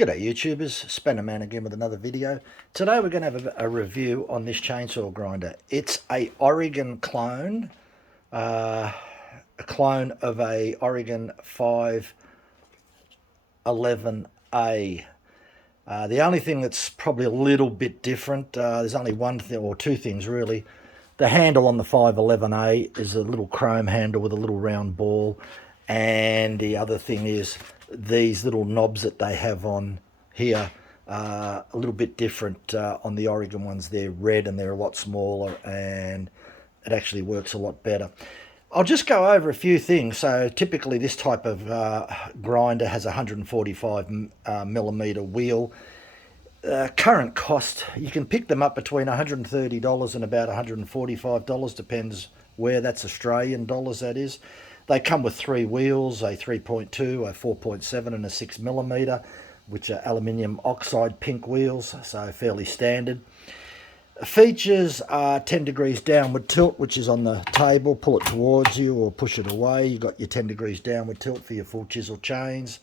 G'day YouTubers, Spanner Man again with another video. Today we're going to have a review on this chainsaw grinder. It's a Oregon clone, a clone of a Oregon 511A. The only thing that's probably a little bit different, there's only one thing or two things really. The handle on the 511A is a little chrome handle with a little round ball, and the other thing is these little knobs that they have on here are a little bit different. On the Oregon ones, they're red and they're a lot smaller, and it actually works a lot better. I'll just go over a few things. So typically this type of grinder has a 145 millimeter wheel. Current cost, you can pick them up between $130 and about $145, depends where. That's Australian dollars, that is. They come with three wheels, a 3.2, a 4.7 and a 6 millimeter, which are aluminium oxide pink wheels, so fairly standard. Features are 10 degrees downward tilt, which is on the table. Pull it towards you or push it away. You've got your 10 degrees downward tilt for your full chisel chains.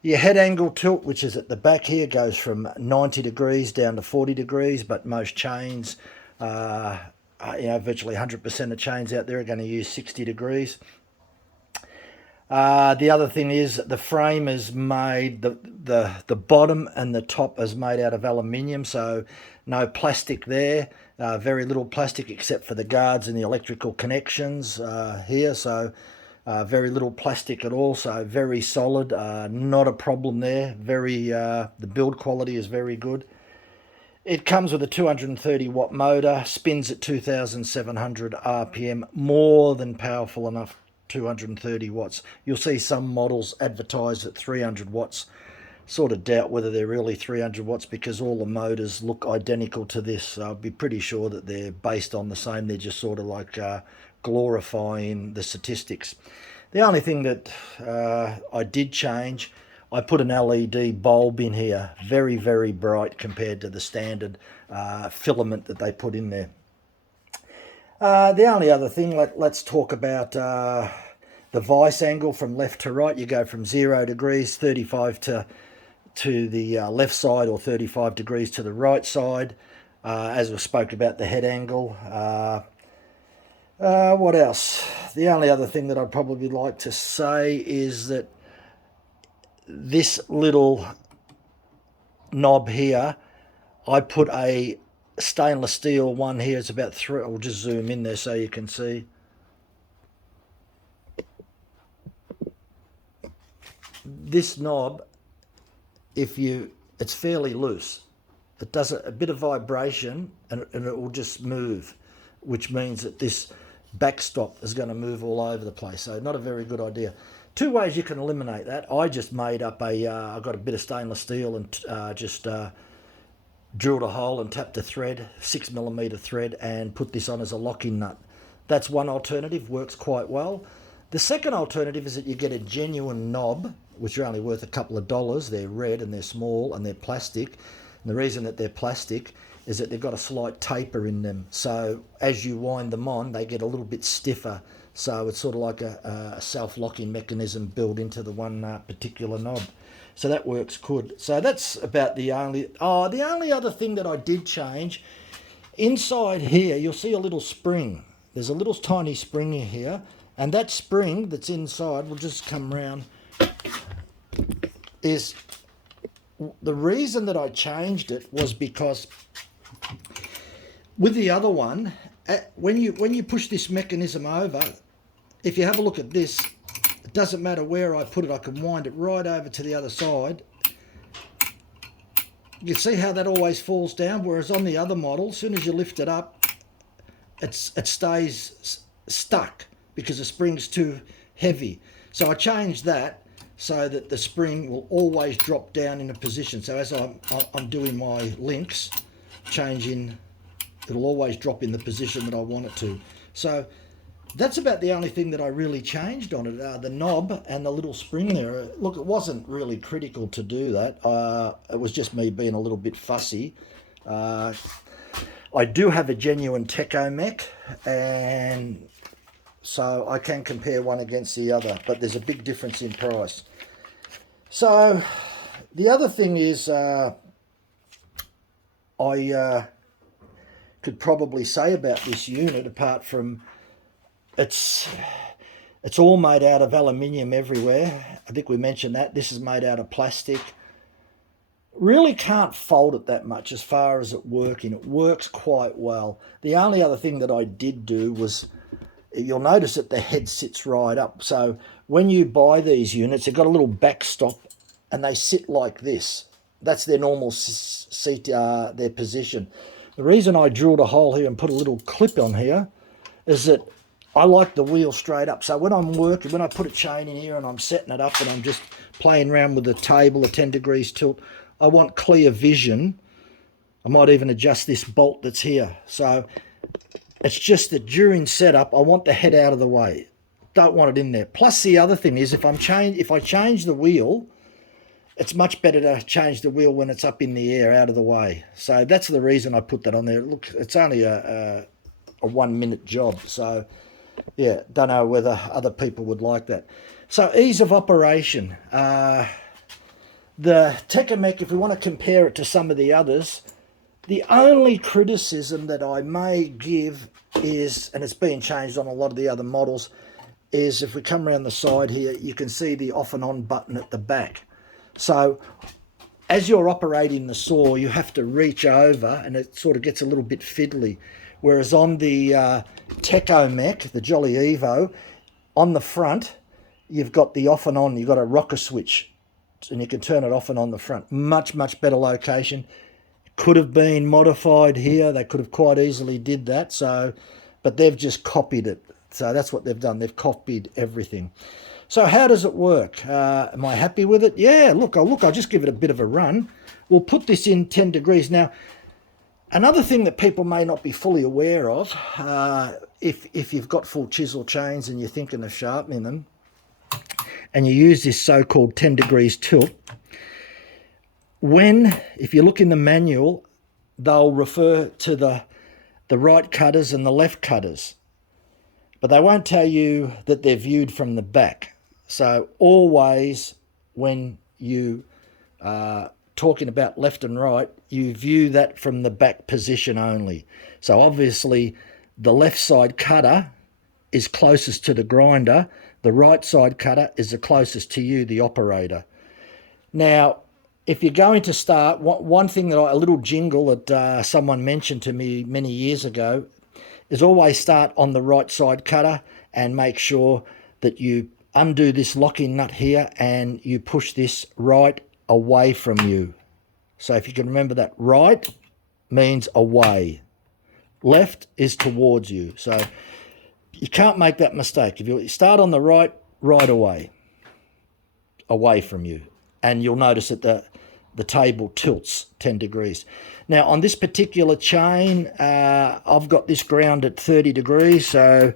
Your head angle tilt, which is at the back here, goes from 90 degrees down to 40 degrees, but most chains, virtually 100% of chains out there are going to use 60 degrees. The other thing is the frame is made, the bottom and the top is made out of aluminium, so no plastic there. Very little plastic except for the guards and the electrical connections here, so very little plastic at all, so very solid, not a problem there. The build quality is very good. It comes with a 230 watt motor, spins at 2,700 RPM, more than powerful enough. 230 watts. You'll see some models advertised at 300 watts. Sort of doubt whether they're really 300 watts because all the motors look identical to this. So I'd be pretty sure that they're based on the same. They're just sort of like glorifying the statistics. The only thing that I did change, I put an LED bulb in here. Very, very bright compared to the standard filament that they put in there. The only other thing, let's talk about the vice angle from left to right. You go from 0 degrees, 35 to the left side, or 35 degrees to the right side. As we spoke about the head angle. What else? The only other thing that I'd probably like to say is that this little knob here, I put a stainless steel one here. It's about 3. I'll just zoom in there so you can see. This knob, it's fairly loose. It does a bit of vibration and it will just move, which means that this backstop is going to move all over the place. So not a very good idea. Two ways you can eliminate that. I just made up I got a bit of stainless steel and just drilled a hole and tapped a thread, 6 millimeter thread, and put this on as a lock-in nut. That's one alternative, works quite well. The second alternative is that you get a genuine knob, which are only worth a couple of dollars. They're red and they're small and they're plastic. And the reason that they're plastic is that they've got a slight taper in them. So as you wind them on, they get a little bit stiffer. So it's sort of like a self-locking mechanism built into the one particular knob. So that works good. So that's about the only other thing that I did change. Inside here, you'll see a little spring. There's a little tiny spring here, and that spring that's inside, we'll just come round, is the reason that I changed it was because with the other one, when you push this mechanism over, if you have a look at this, it doesn't matter where I put it, I can wind it right over to the other side. You see how that always falls down, whereas on the other model, as soon as you lift it up, it stays stuck because the spring's too heavy. So I changed that so that the spring will always drop down in a position. So as I'm doing my links, it'll always drop in the position that I want it to. So that's about the only thing that I really changed on it, the knob and the little spring there. Look, it wasn't really critical to do that. It was just me being a little bit fussy. I do have a genuine Tecomec, and so I can compare one against the other, but there's a big difference in price. So The other thing is I could probably say about this unit, apart from it's all made out of aluminium everywhere. I think we mentioned that. This is made out of plastic. Really can't fault it that much as far as it working. It works quite well. The only other thing that I did do was, you'll notice that the head sits right up. So when you buy these units, they've got a little backstop and they sit like this. That's their normal seat, their position. The reason I drilled a hole here and put a little clip on here is that I like the wheel straight up. So when I'm working, when I put a chain in here and I'm setting it up and I'm just playing around with the table, a 10 degrees tilt, I want clear vision. I might even adjust this bolt that's here. So it's just that during setup, I want the head out of the way. Don't want it in there. Plus the other thing is if I change the wheel, it's much better to change the wheel when it's up in the air, out of the way. So that's the reason I put that on there. Look, it's only a 1 minute job. So yeah, don't know whether other people would like that. So ease of operation. The Tecumseh, if we want to compare it to some of the others, the only criticism that I may give is, and it's been changed on a lot of the other models, is if we come around the side here, you can see the off and on button at the back. So as you're operating the saw, you have to reach over and it sort of gets a little bit fiddly. Whereas on the Tecumseh, the Jolly Evo, on the front, you've got the off and on, you've got a rocker switch and you can turn it off and on the front. Much, much better location. Could have been modified here. They could have quite easily did that. So, but they've just copied it. So that's what they've done. They've copied everything. So how does it work? Am I happy with it? Yeah, I'll just give it a bit of a run. We'll put this in 10 degrees. Now, another thing that people may not be fully aware of, if you've got full chisel chains and you're thinking of sharpening them, and you use this so-called 10 degrees tilt, if you look in the manual, they'll refer to the right cutters and the left cutters, but they won't tell you that they're viewed from the back. So always when you are talking about left and right, you view that from the back position only. So obviously the left side cutter is closest to the grinder, the right side cutter is the closest to you, the operator. Now, if you're going to start, one thing that a little jingle that someone mentioned to me many years ago is always start on the right side cutter and make sure that you undo this locking nut here and you push this right away from you. So if you can remember that, right means away, left is towards you. So you can't make that mistake. If you start on the right away from you, and you'll notice that the table tilts 10 degrees. Now on this particular chain, I've got this ground at 30 degrees, so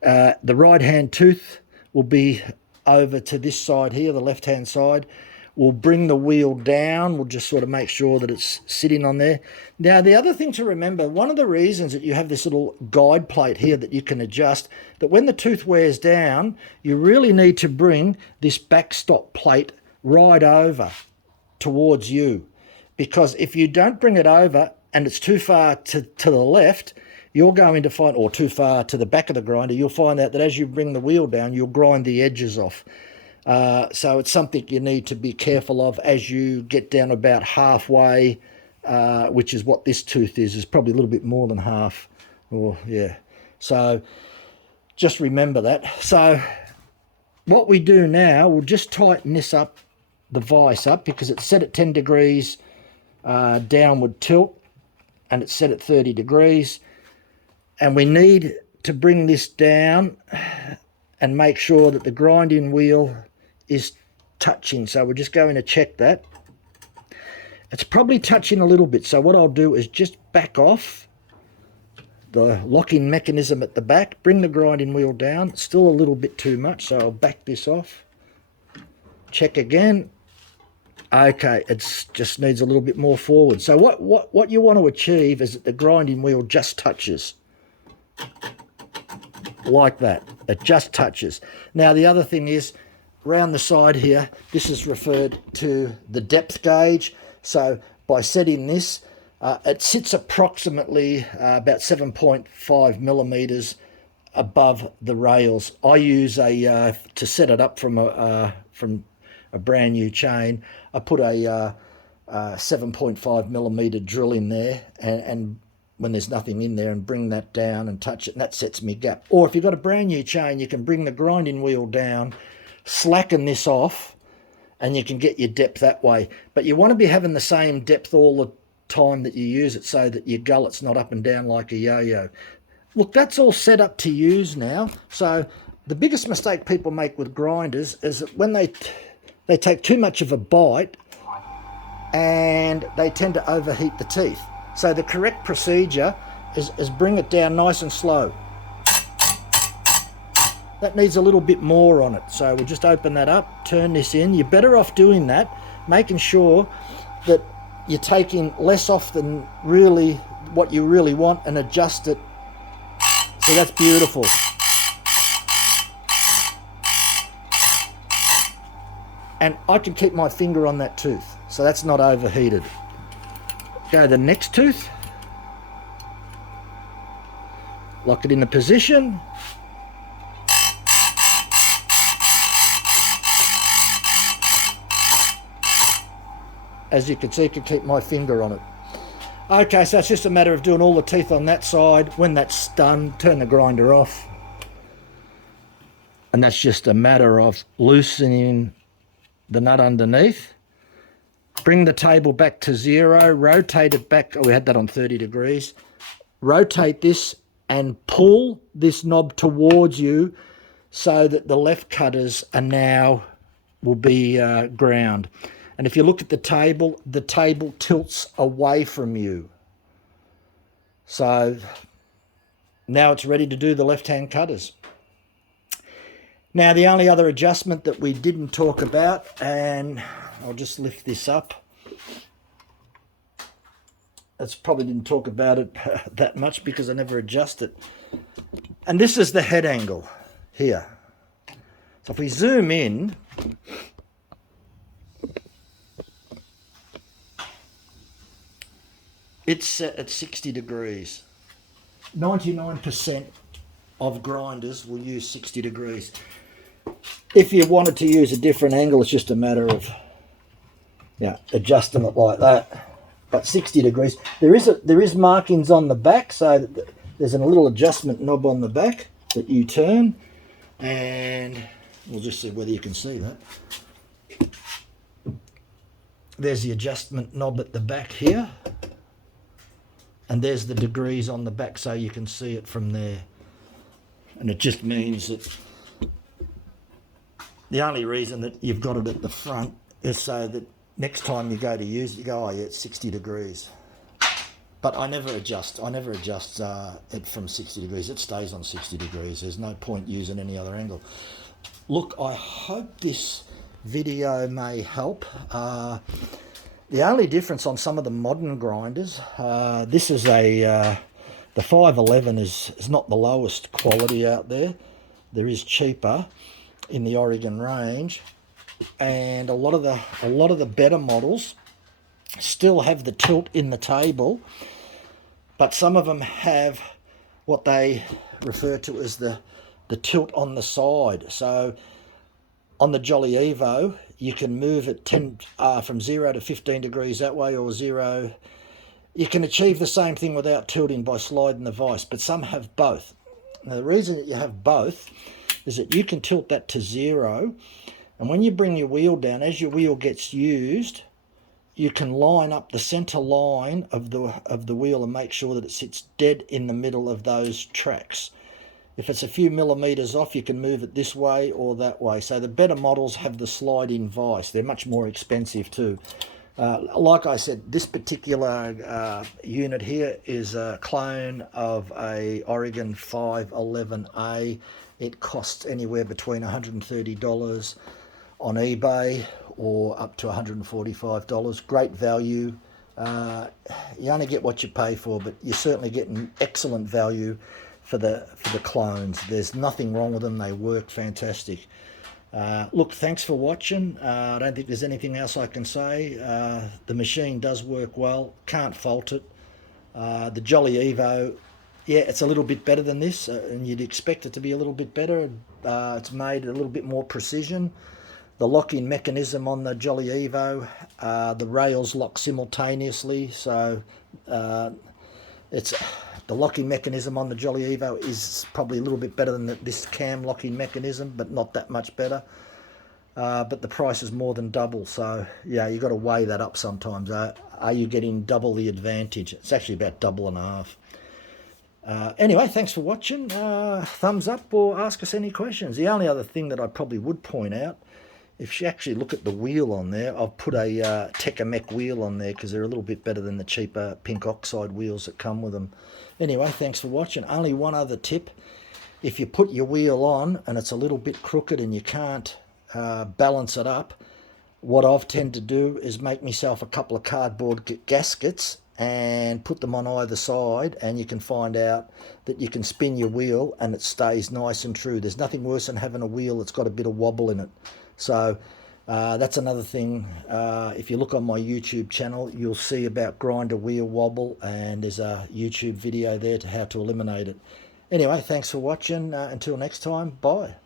the right hand tooth will be over to this side here, the left hand side. We'll bring the wheel down. We'll just sort of make sure that it's sitting on there. Now, the other thing to remember, one of the reasons that you have this little guide plate here that you can adjust, that when the tooth wears down, you really need to bring this backstop plate right over towards you. Because if you don't bring it over and it's too far to the left, you're going to find, or too far to the back of the grinder, you'll find out that as you bring the wheel down, you'll grind the edges off. So it's something you need to be careful of as you get down about halfway, which is what this tooth is probably a little bit more than half. Or yeah. So just remember that. So what we do now, we'll just tighten this up, the vise up, because it's set at 10 degrees downward tilt, and it's set at 30 degrees. And we need to bring this down and make sure that the grinding wheel is touching. So we're just going to check that. It's probably touching a little bit. So what I'll do is just back off the locking mechanism at the back, bring the grinding wheel down. It's still a little bit too much, so I'll back this off. Check again. Okay, it just needs a little bit more forward. So what you want to achieve is that the grinding wheel just touches. Like that. It just touches. Now the other thing is, around the side here, this is referred to the depth gauge. So by setting this, it sits approximately about 7.5 millimeters above the rails. I use a to set it up from a brand new chain. I put a 7.5 millimeter drill in there, and when there's nothing in there, and bring that down and touch it, and that sets me gap. Or if you've got a brand new chain, you can bring the grinding wheel down, slacken this off, and you can get your depth that way. But you want to be having the same depth all the time that you use it, so that your gullet's not up and down like a yo-yo. Look, that's all set up to use now. So the biggest mistake people make with grinders is that when they take too much of a bite, and they tend to overheat the teeth. So the correct procedure is bring it down nice and slow. That needs a little bit more on it. So we'll just open that up, turn this in. You're better off doing that, making sure that you're taking less off than really what you really want, and adjust it. So that's beautiful. And I can keep my finger on that tooth, so that's not overheated. Go to the next tooth. Lock it in the position. As you can see, I can keep my finger on it. Okay, so it's just a matter of doing all the teeth on that side. When that's done, turn the grinder off. And that's just a matter of loosening the nut underneath. Bring the table back to 0, rotate it back. Oh, we had that on 30 degrees. Rotate this and pull this knob towards you, so that the left cutters are now will be ground. And if you look at the table tilts away from you. So now it's ready to do the left-hand cutters. Now, the only other adjustment that we didn't talk about, and I'll just lift this up. That's probably didn't talk about it that much because I never adjust it. And this is the head angle here. So if we zoom in, it's set at 60 degrees. 99% of grinders will use 60 degrees. If you wanted to use a different angle, it's just a matter of adjusting it like that. But 60 degrees. There is markings on the back, so there's a little adjustment knob on the back that you turn, and we'll just see whether you can see that. There's the adjustment knob at the back here, and there's the degrees on the back, so you can see it from there. And it just means that the only reason that you've got it at the front is so that next time you go to use it, you go, oh yeah, it's 60 degrees. But I never adjust it from 60 degrees. It stays on 60 degrees. There's no point using any other angle. Look, I hope this video may help. The only difference on some of the modern grinders, this is the 511 is not the lowest quality out there. There is cheaper in the Oregon range, and a lot of the better models still have the tilt in the table, but some of them have what they refer to as the tilt on the side. So on the Jolly Evo, you can move it from 0 to 15 degrees that way, or 0. You can achieve the same thing without tilting by sliding the vise, but some have both. Now, the reason that you have both is that you can tilt that to 0, and when you bring your wheel down, as your wheel gets used, you can line up the center line of the wheel and make sure that it sits dead in the middle of those tracks. If it's a few millimeters off, you can move it this way or that way. So the better models have the slide-in vise. They're much more expensive too. Like I said, this particular unit here is a clone of a Oregon 511A. It costs anywhere between $130 on eBay or up to $145. Great value. You only get what you pay for, but you're certainly getting excellent value for the clones. There's nothing wrong with them. They work fantastic. Look, thanks for watching. I don't think there's anything else I can say. The machine does work well, can't fault it. The Jolly Evo, yeah, it's a little bit better than this, and you'd expect it to be a little bit better. It's made a little bit more precision. The lock-in mechanism on the Jolly Evo, the rails lock simultaneously, so it's the locking mechanism on the Jolly Evo is probably a little bit better than this cam locking mechanism, but not that much better. But the price is more than double, so yeah, you got to weigh that up sometimes. Are you getting double the advantage? It's actually about double and a half. Anyway, thanks for watching. Thumbs up or ask us any questions. The only other thing that I probably would point out, if you actually look at the wheel on there, I've put a Tecumseh wheel on there because they're a little bit better than the cheaper pink oxide wheels that come with them. Anyway, thanks for watching. Only one other tip. If you put your wheel on and it's a little bit crooked and you can't balance it up, what I've tended to do is make myself a couple of cardboard gaskets and put them on either side, and you can find out that you can spin your wheel and it stays nice and true. There's nothing worse than having a wheel that's got a bit of wobble in it. So that's another thing. If you look on my YouTube channel, you'll see about grinder wheel wobble, and there's a YouTube video there to how to eliminate it. Anyway, thanks for watching. Until next time, bye.